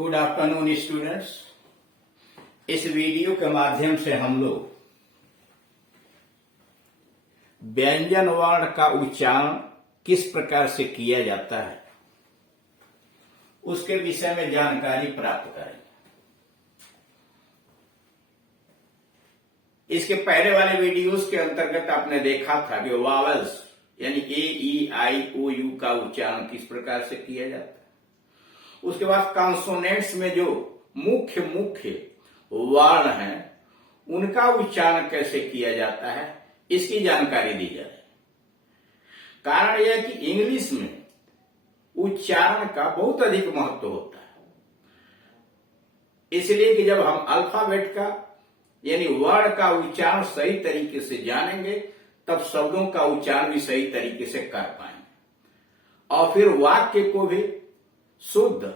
Good afternoon students. इस video के माध्यम से हम लोग व्यंजन वर्ण का उच्चारण किस प्रकार से किया जाता है उसके विषय में जानकारी प्राप्त करेंगे। इसके पहले वाले वीडियोस के अंतर्गत आपने देखा था कि वावल्स यानी ए ई आई ओ यू का उच्चारण किस प्रकार से किया जाता है। उसके बाद कॉन्सोनेंट्स में जो मुख्य वर्ण हैं उनका उच्चारण कैसे किया जाता है इसकी जानकारी दी जाए। कारण यह कि इंग्लिश में उच्चारण का बहुत अधिक महत्व होता है, इसलिए कि जब हम अल्फाबेट का यानी वर्ण का उच्चारण सही तरीके से जानेंगे तब शब्दों का उच्चारण भी सही तरीके से कर पाएंगे और फिर वाक्य को भी शुद्ध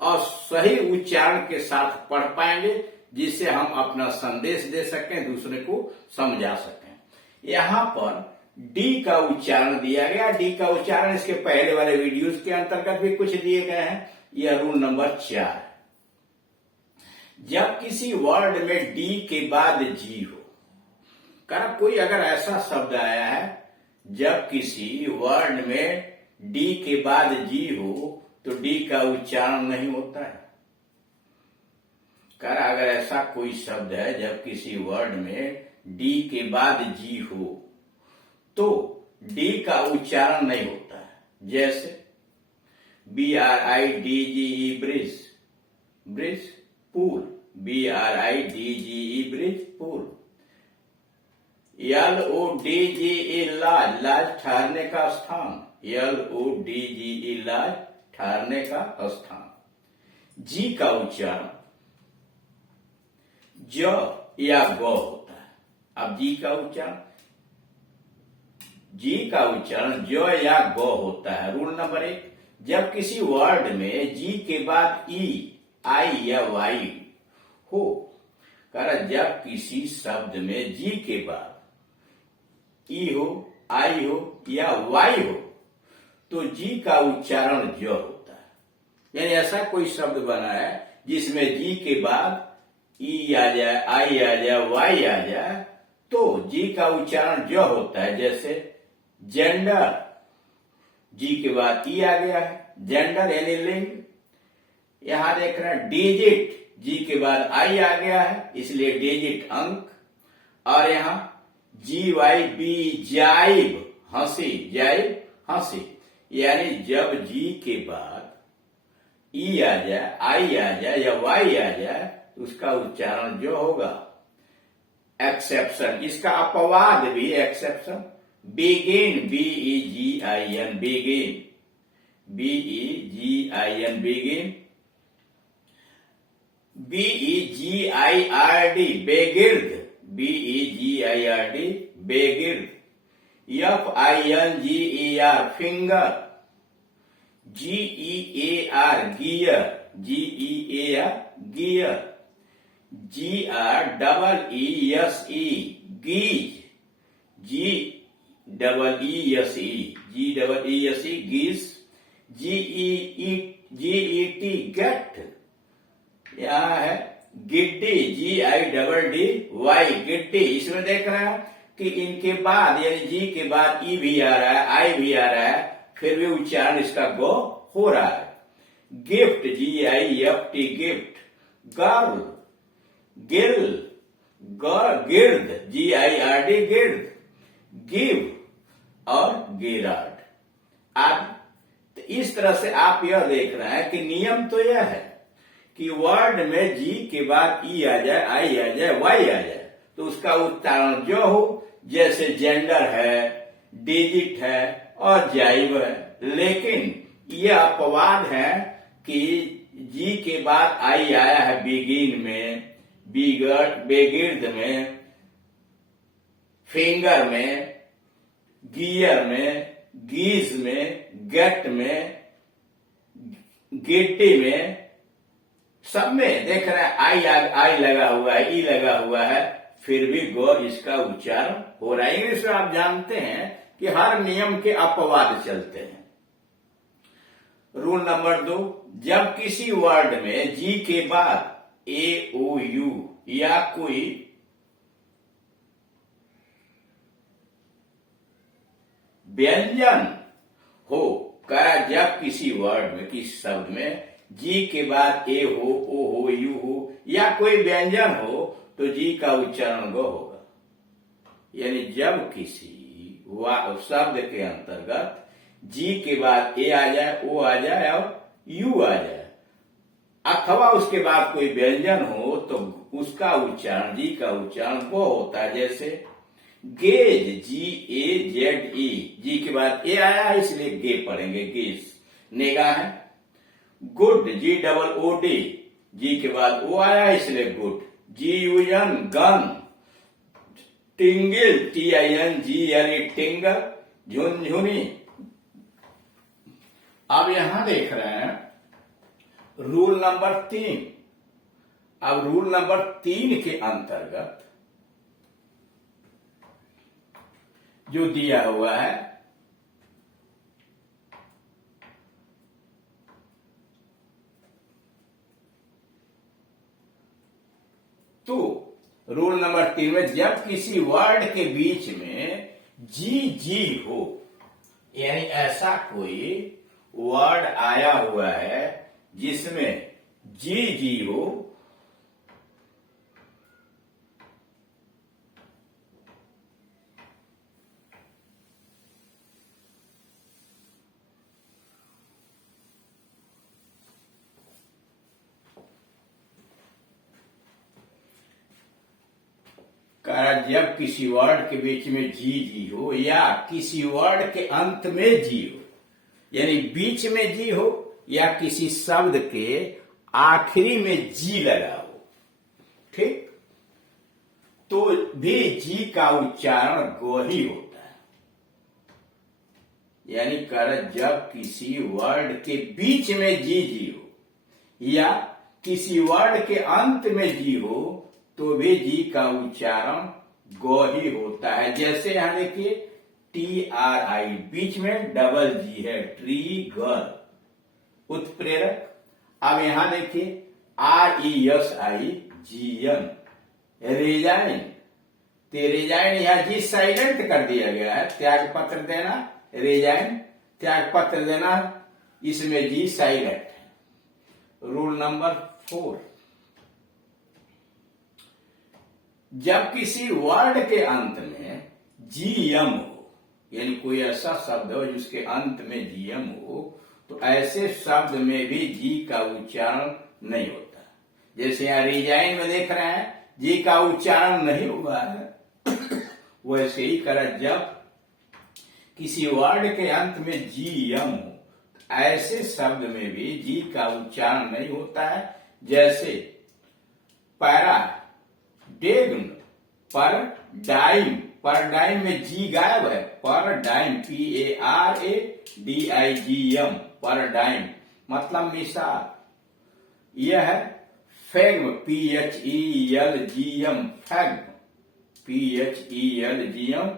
और सही उच्चारण के साथ पढ़ पाएंगे, जिससे हम अपना संदेश दे सकें, दूसरे को समझा सकें। यहां पर डी का उच्चारण दिया गया। डी का उच्चारण इसके पहले वाले वीडियोस के अंतर्गत भी कुछ दिए गए हैं। यह रूल नंबर 4। जब किसी वर्ड में डी के बाद जी हो, कारण कोई अगर ऐसा शब्द आया है जब किसी वर्ड में डी के बाद जी हो तो डी का उच्चारण नहीं होता है। कर अगर ऐसा कोई शब्द है जब किसी वर्ड में डी के बाद जी हो तो डी का उच्चारण नहीं होता है। जैसे BRIDGE ब्रिज, ब्रिज पुल, BRIDGE ब्रिज पुल। LODGE लाज, लाज ठहरने का स्थान, LODGE लाज ठहरने का स्थान। जी का उच्चारण ज या ग होता है। अब जी का उच्चारण ज या ग होता है। रूल नंबर 1, जब किसी वर्ड में जी के बाद ई, आई या वाई हो, कारण जब किसी शब्द में जी के बाद ई हो, आई हो या वाई हो तो जी का उच्चारण ज होता है। यानी ऐसा कोई शब्द बना है जिसमें जी के बाद ई आ जाए, आई आ जाए, वाई आ जाए तो जी का उच्चारण ज होता है। जैसे जेंडर, जी के बाद ई आ गया है, जेंडर यानी लिंग। यहां देख रहे हैं डिजिट, जी के बाद आई आ गया है इसलिए डिजिट अंक। और यहां GYB जाइब, हंसी, जाइब हंसी। यानी जब जी के बाद ई आ जाए, आई आ जाए या वाई आ जाए तो उसका उच्चारण जो होगा। एक्सेप्शन, इसका अपवाद भी exception. Begin, BEGIN, begin, BEGIN, begin. BEGIRD, begird, BEGIRD, begird. FINGER, finger. GEAR, gear, GEAR, gear. GREESE, geese, GEESE, geese. GET, get. यहां है गिड्डी, GIDDY, गिड्डी। इसमें देख रहे हैं कि इनके बाद यानी जी के बाद ई भी आ रहा है, आई भी आ रहा है, फिर भी उच्चारण इसका गो हो रहा है। Gift, GIFT, gift. Girl, Gill, गिर्द, GIRD, गिर्द। गिव और गिरार्ड। अब तो इस तरह से आप यह देख रहे हैं कि नियम तो यह है कि वर्ड में जी के बाद ई आ जाए, आई आ जाए, वाई आ जाए तो उसका उच्चारण जो हो। जैसे जेंडर है, डिजिट है और जाइब है। लेकिन यह अपवाद है कि जी के बाद आई आया है बिगिन में, बेगिर्द में, फिंगर में, गियर में, गीज में, गेट में, गिट्टी में, सब में देख रहे हैं आई लगा हुआ है, ई लगा हुआ है, फिर भी गो इसका उच्चारण हो रहा है। इंग्लिश में आप जानते हैं कि हर नियम के अपवाद चलते हैं। रूल नंबर 2, जब किसी वर्ड में जी के बाद ए ओ यू या कोई व्यंजन हो, जब किसी वर्ड में, किसी शब्द में जी के बाद ए हो, ओ हो, यू हो या कोई व्यंजन हो तो जी का उच्चारण गो होगा। यानी जब किसी शब्द के अंतर्गत जी के बाद ए आ जाए, ओ आ जाए और यू आ जाए अथवा उसके बाद कोई व्यंजन हो तो उसका उच्चारण, जी का उच्चारण गो होता है। जैसे गेज, जी ए जेड ई, जी के बाद ए आया इसलिए गे पढ़ेंगे, गेज। निगाह, good, G double O D, G के बाद ओ आया इसलिए good. G U N, gun. Tingle, T I N G L E, tingle. झुनझुनी। अब यहां देख रहे हैं रूल नंबर 3। अब रूल नंबर 3 के अंतर्गत जो दिया हुआ है, तो रूल नंबर 3 में जब किसी वर्ड के बीच में जी जी हो, यानी ऐसा कोई वर्ड आया हुआ है जिसमें जी जी हो, जब किसी वर्ड के बीच में जी जी हो या किसी वर्ड के अंत में जी हो, यानी बीच में जी हो या किसी शब्द के आखिरी में जी लगा हो, ठीक, तो भी जी का उच्चारण गो ही होता है। यानी जब किसी वर्ड के बीच में जी जी हो या किसी वर्ड के अंत में जी हो तो भी जी का उच्चारण गो ही होता है। जैसे यहां देखिए TRI, बीच में डबल जी है, ट्रीगर, उत्प्रेरक। अब यहां देखिए RESIGN, रेजाइन। रेजाइन यहां जी साइलेंट कर दिया गया है, त्याग पत्र देना, रेजाइन त्याग पत्र देना, इसमें जी साइलेंट है। रूल नंबर 4, जब किसी वर्ड के अंत में जीएम हो, यानी कोई ऐसा शब्द हो जिसके अंत में जीएम हो, तो ऐसे शब्द में भी जी का उच्चारण नहीं होता। जैसे यहां रिजाइन में देख रहे हैं जी का उच्चारण नहीं हुआ है वैसे ही जब किसी वर्ड के अंत में जीएम हो ऐसे शब्द में भी जी का उच्चारण नहीं होता है। जैसे पैरा डेग्म, पर डाइम, पर डाइम में जी गायब है, पर डाइम, PARADIGM, पर डाइम मतलब मिसाल। यह है फैग्म, PHELGM, फैग्म, PHELGM,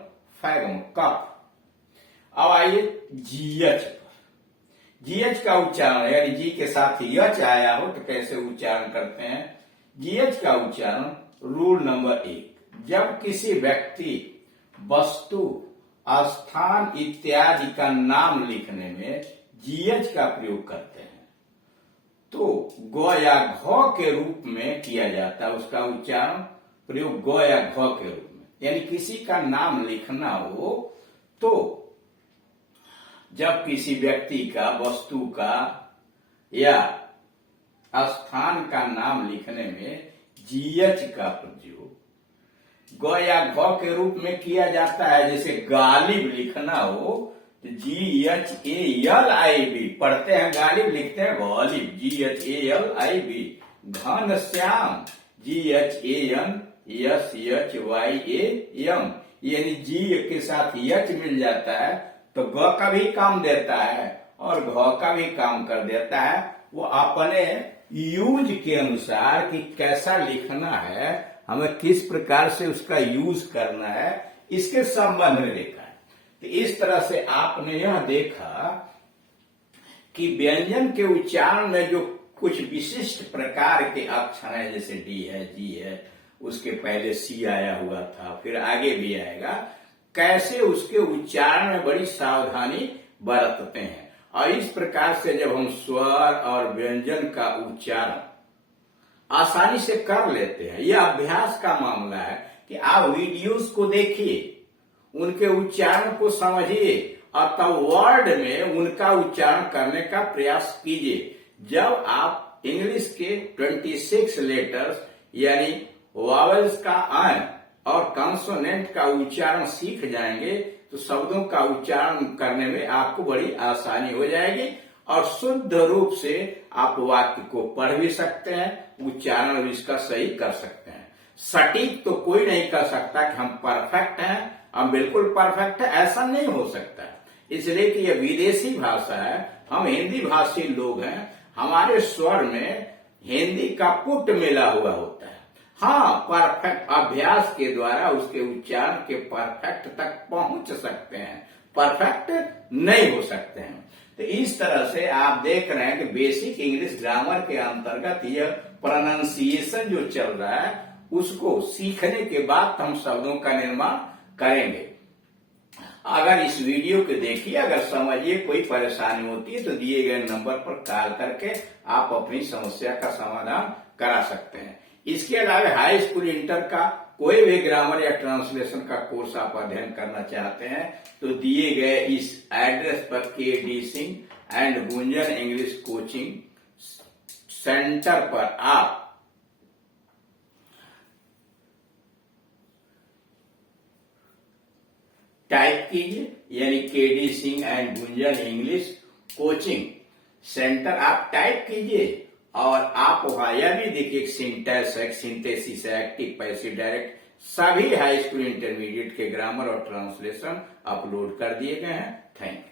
फैग्म, कफ। अब आइए GH पर। GH का उच्चारण, यानी जी के साथ यच आया हो तो कैसे उच्चारण करते हैं। GH का उच्चारण रूल नंबर 1, जब किसी व्यक्ति, वस्तु, स्थान इत्यादि का नाम लिखने में जीएच का प्रयोग करते हैं तो ग या घ के रूप में किया जाता है। उसका उच्चारण प्रयोग ग या घ के रूप में, यानी किसी का नाम लिखना हो तो जब किसी व्यक्ति का, वस्तु का या स्थान का नाम लिखने में जीएच का प्रयोग ग या घ के रूप में किया जाता है। जैसे गालिब लिखना हो तो GHALIB, पढ़ते हैं गालिब, लिखते हैं गालिब, GHALIB। घन श्याम, GHANSHYAM, यानी जी के साथ यच मिल जाता है तो ग का भी काम देता है और घ का भी काम कर देता है। वो अपने यूज के अनुसार कि कैसा लिखना है, हमें किस प्रकार से उसका यूज करना है, इसके संबंध में देखा है। तो इस तरह से आपने यह देखा कि व्यंजन के उच्चारण में जो कुछ विशिष्ट प्रकार के अक्षर हैं, जैसे डी है, जी है, उसके पहले सी आया हुआ था, फिर आगे भी आएगा, कैसे उसके उच्चारण में बड़ी सावधानी बरतते हैं। और इस प्रकार से जब हम स्वर और व्यंजन का उच्चारण आसानी से कर लेते हैं, यह अभ्यास का मामला है कि आप वीडियोस को देखिए, उनके उच्चारण को समझिए और तब वर्ड में उनका उच्चारण करने का प्रयास कीजिए। जब आप इंग्लिश के 26 लेटर्स यानी वॉवेल्स का आन और कॉन्सोनेंट का उच्चारण सीख जाएंगे तो शब्दों का उच्चारण करने में आपको बड़ी आसानी हो जाएगी और शुद्ध रूप से आप वाक्य को पढ़ भी सकते हैं, उच्चारण भी इसका सही कर सकते हैं। सटीक तो कोई नहीं कर सकता कि हम परफेक्ट हैं, हम बिल्कुल परफेक्ट है, ऐसा नहीं हो सकता। इसलिए कि यह विदेशी भाषा है, हम हिंदी भाषी लोग हैं, हमारे स्वर में हिंदी का पुट मिला हुआ होता है। हाँ, परफेक्ट अभ्यास के द्वारा उसके उच्चारण के परफेक्ट तक पहुंच सकते हैं, परफेक्ट नहीं हो सकते हैं। तो इस तरह से आप देख रहे हैं कि बेसिक इंग्लिश ग्रामर के अंतर्गत यह प्रोनाउंसिएशन जो चल रहा है उसको सीखने के बाद हम शब्दों का निर्माण करेंगे। अगर इस वीडियो को देखिए, अगर समझिए कोई परेशानी होती है तो दिए गए नंबर पर कॉल करके आप अपनी समस्या का समाधान करा सकते हैं। इसके अलावा हाई स्कूल इंटर का कोई भी ग्रामर या ट्रांसलेशन का कोर्स आप अध्ययन करना चाहते हैं तो दिए गए इस एड्रेस पर KD Singh and Gunjan English coaching centre पर आप टाइप कीजिए, यानी KD Singh and Gunjan English coaching centre आप टाइप कीजिए और आप वहां यह भी देखिए सिंटैक्स है, सिंथेसिस है, एक्टिव पैसिव डायरेक्ट सभी हाई स्कूल इंटरमीडिएट के ग्रामर और ट्रांसलेशन अपलोड कर दिए गए हैं। Thank you.